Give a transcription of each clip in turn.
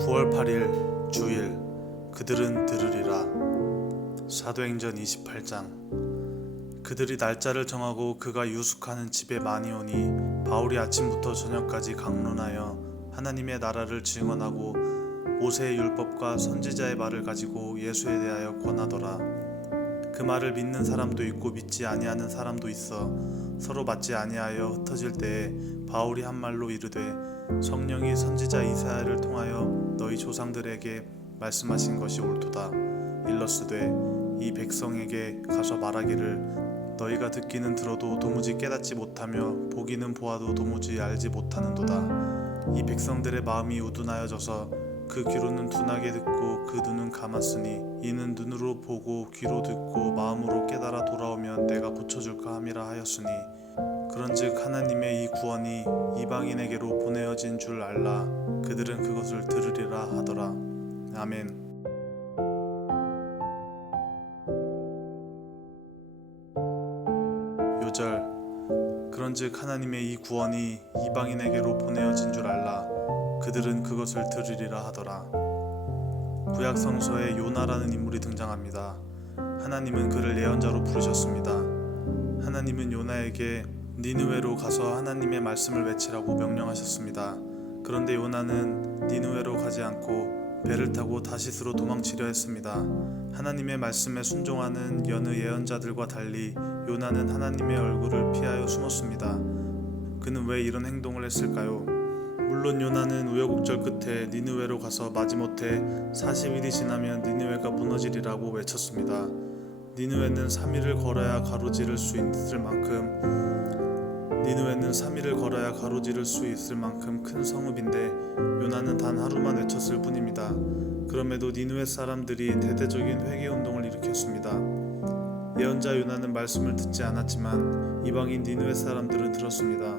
9월 8일 주일 그들은 들으리라. 사도행전 28장. 그들이 날짜를 정하고 그가 유숙하는 집에 많이 오니 바울이 아침부터 저녁까지 강론하여 하나님의 나라를 증언하고 모세의 율법과 선지자의 말을 가지고 예수에 대하여 권하더라. 그 말을 믿는 사람도 있고 믿지 아니하는 사람도 있어 서로 맞지 아니하여 흩어질 때에 바울이 한 말로 이르되 성령이 선지자 이사야를 통하여 너희 조상들에게 말씀하신 것이 옳도다. 일러스되 이 백성에게 가서 말하기를 너희가 듣기는 들어도 도무지 깨닫지 못하며 보기는 보아도 도무지 알지 못하는도다. 이 백성들의 마음이 우둔하여져서 그 귀로는 둔하게 듣고 그 눈은 감았으니 이는 눈으로 보고 귀로 듣고 마음으로 깨달아 돌아오면 내가 고쳐줄까 함이라 하였으니 그런즉 하나님의 이 구원이 이방인에게로 보내어진 줄 알라. 그들은 그것을 들으리라 하더라. 아멘. 요절. 그런즉 하나님의 이 구원이 이방인에게로 보내어진 줄 알라. 그들은 그것을 들으리라 하더라. 구약 성서에 요나라는 인물이 등장합니다. 하나님은 그를 예언자로 부르셨습니다. 하나님은 요나에게 니느웨로 가서 하나님의 말씀을 외치라고 명령하셨습니다. 그런데 요나는 니느웨로 가지 않고 배를 타고 다시스로 도망치려 했습니다. 하나님의 말씀에 순종하는 여느 예언자들과 달리 요나는 하나님의 얼굴을 피하여 숨었습니다. 그는 왜 이런 행동을 했을까요? 물론 요나는 우여곡절 끝에 니느웨로 가서 마지못해 40일이 지나면 니느웨가 무너지리라고 외쳤습니다. 니느웨는 3일을 걸어야 가로지를 수 있을 만큼 큰 성읍인데 요나는 단 하루만 외쳤을 뿐입니다. 그럼에도 니느웨 사람들이 대대적인 회개운동을 일으켰습니다. 예언자 요나는 말씀을 듣지 않았지만 이방인 니느웨 사람들은 들었습니다.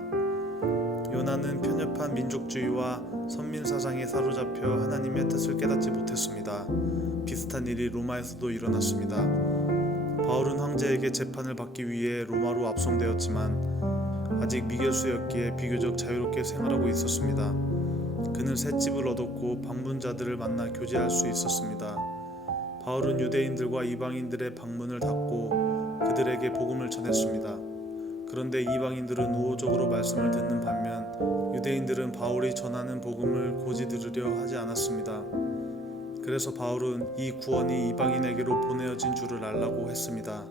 요나는 편협한 민족주의와 선민사상에 사로잡혀 하나님의 뜻을 깨닫지 못했습니다. 비슷한 일이 로마에서도 일어났습니다. 바울은 황제에게 재판을 받기 위해 로마로 압송되었지만 아직 미결수였기에 비교적 자유롭게 생활하고 있었습니다. 그는 새 집을 얻었고 방문자들을 만나 교제할 수 있었습니다. 바울은 유대인들과 이방인들의 방문을 닫고 그들에게 복음을 전했습니다. 그런데 이방인들은 우호적으로 말씀을 듣는 반면 유대인들은 바울이 전하는 복음을 고지 들으려 하지 않았습니다. 그래서 바울은 이 구원이 이방인에게로 보내어진 줄을 알라고 했습니다.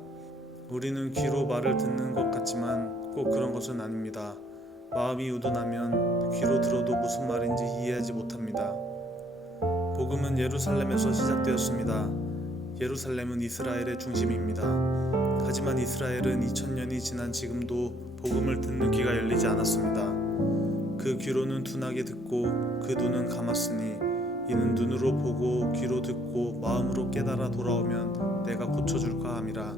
우리는 귀로 말을 듣는 것 같지만 꼭 그런 것은 아닙니다. 마음이 우둔하면 귀로 들어도 무슨 말인지 이해하지 못합니다. 복음은 예루살렘에서 시작되었습니다. 예루살렘은 이스라엘의 중심입니다. 하지만 이스라엘은 2000년이 지난 지금도 복음을 듣는 귀가 열리지 않았습니다. 그 귀로는 둔하게 듣고 그 눈은 감았으니 이는 눈으로 보고 귀로 듣고 마음으로 깨달아 돌아오면 내가 고쳐줄까 함이라.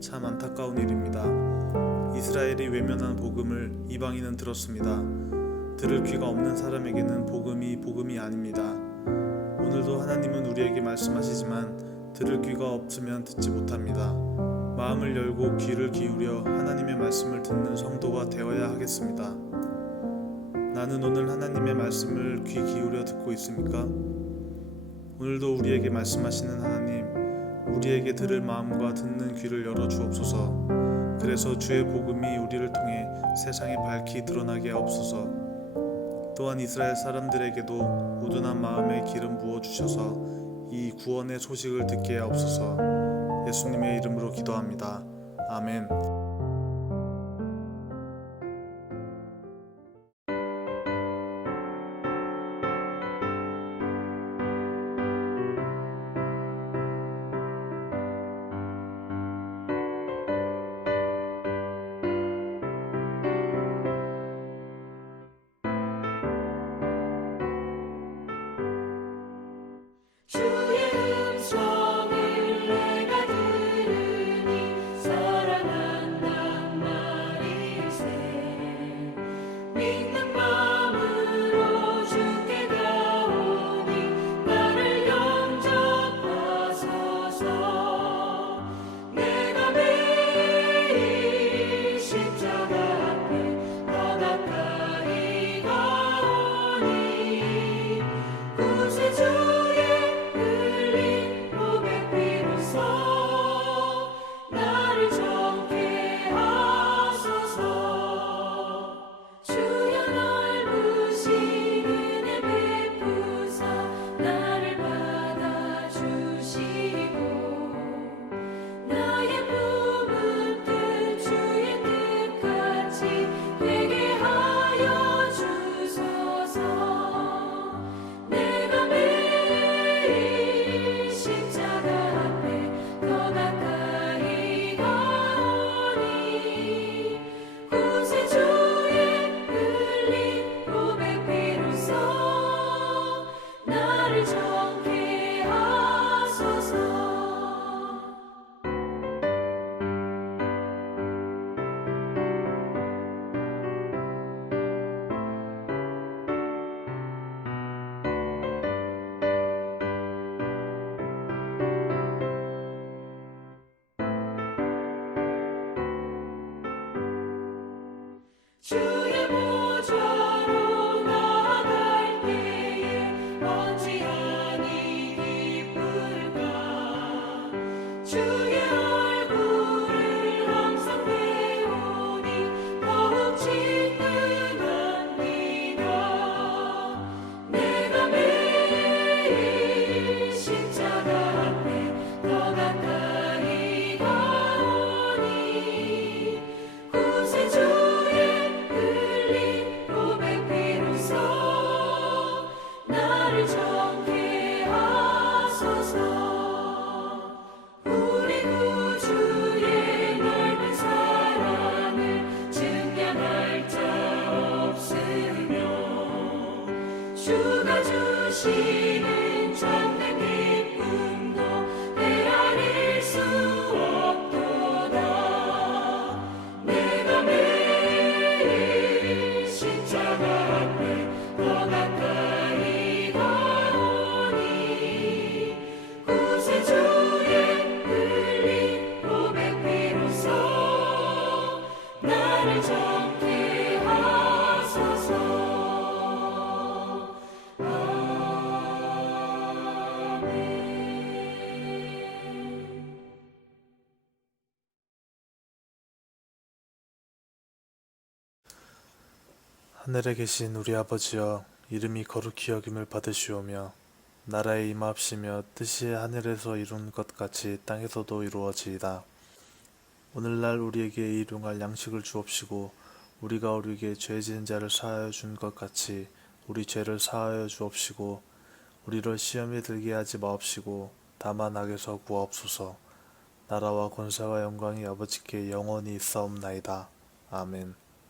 참 안타까운 일입니다. 이스라엘이 외면한 복음을 이방인은 들었습니다. 들을 귀가 없는 사람에게는 복음이 아닙니다. 오늘도 하나님은 우리에게 말씀하시지만 들을 귀가 없으면 듣지 못합니다. 마음을 열고 귀를 기울여 하나님의 말씀을 듣는 성도가 되어야 하겠습니다. 나는 오늘 하나님의 말씀을 귀 기울여 듣고 있습니까? 오늘도 우리에게 말씀하시는 하나님, 우리에게 들을 마음과 듣는 귀를 열어 주옵소서. 그래서 주의 복음이 우리를 통해 세상에 밝히 드러나게 하옵소서. 또한 이스라엘 사람들에게도 우둔한 마음에 기름 부어 주셔서 이 구원의 소식을 듣게 하옵소서. 예수님의 이름으로 기도합니다. 아멘. 주의 음성을 내가 들으니 사랑한다. 주의 보좌로 나아갈 때에 어찌하니 기쁠까. 주의 얼굴을 항상 배우니 더욱 친근합니다. 내가 매일 십자가 앞에 더 가까이 가오니 구세주의 흘린 고백 비로소 나를 정케 하소서. 우리 구주의 넓은 사랑을 증량할 자 없으며 주가 주시는 참된 기쁨도 헤아릴 수 없도다. 내가 매일 십자가 앞에 더 가까이 가오니 구세주의 흘린 고백 비로소 나를 정케 하소서. 하늘에 계신 우리 아버지여, 이름이 거룩히 여김을 받으시오며 나라에 임하옵시며 뜻이 하늘에서 이룬 것 같이 땅에서도 이루어지이다. 오늘날 우리에게 일용할 양식을 주옵시고 우리가 우리에게 죄 지은 자를 사하여 준 것 같이 우리 죄를 사하여 주옵시고 우리를 시험에 들게 하지 마옵시고 다만 악에서 구하옵소서. 나라와 권세와 영광이 아버지께 영원히 있사옵나이다. 아멘.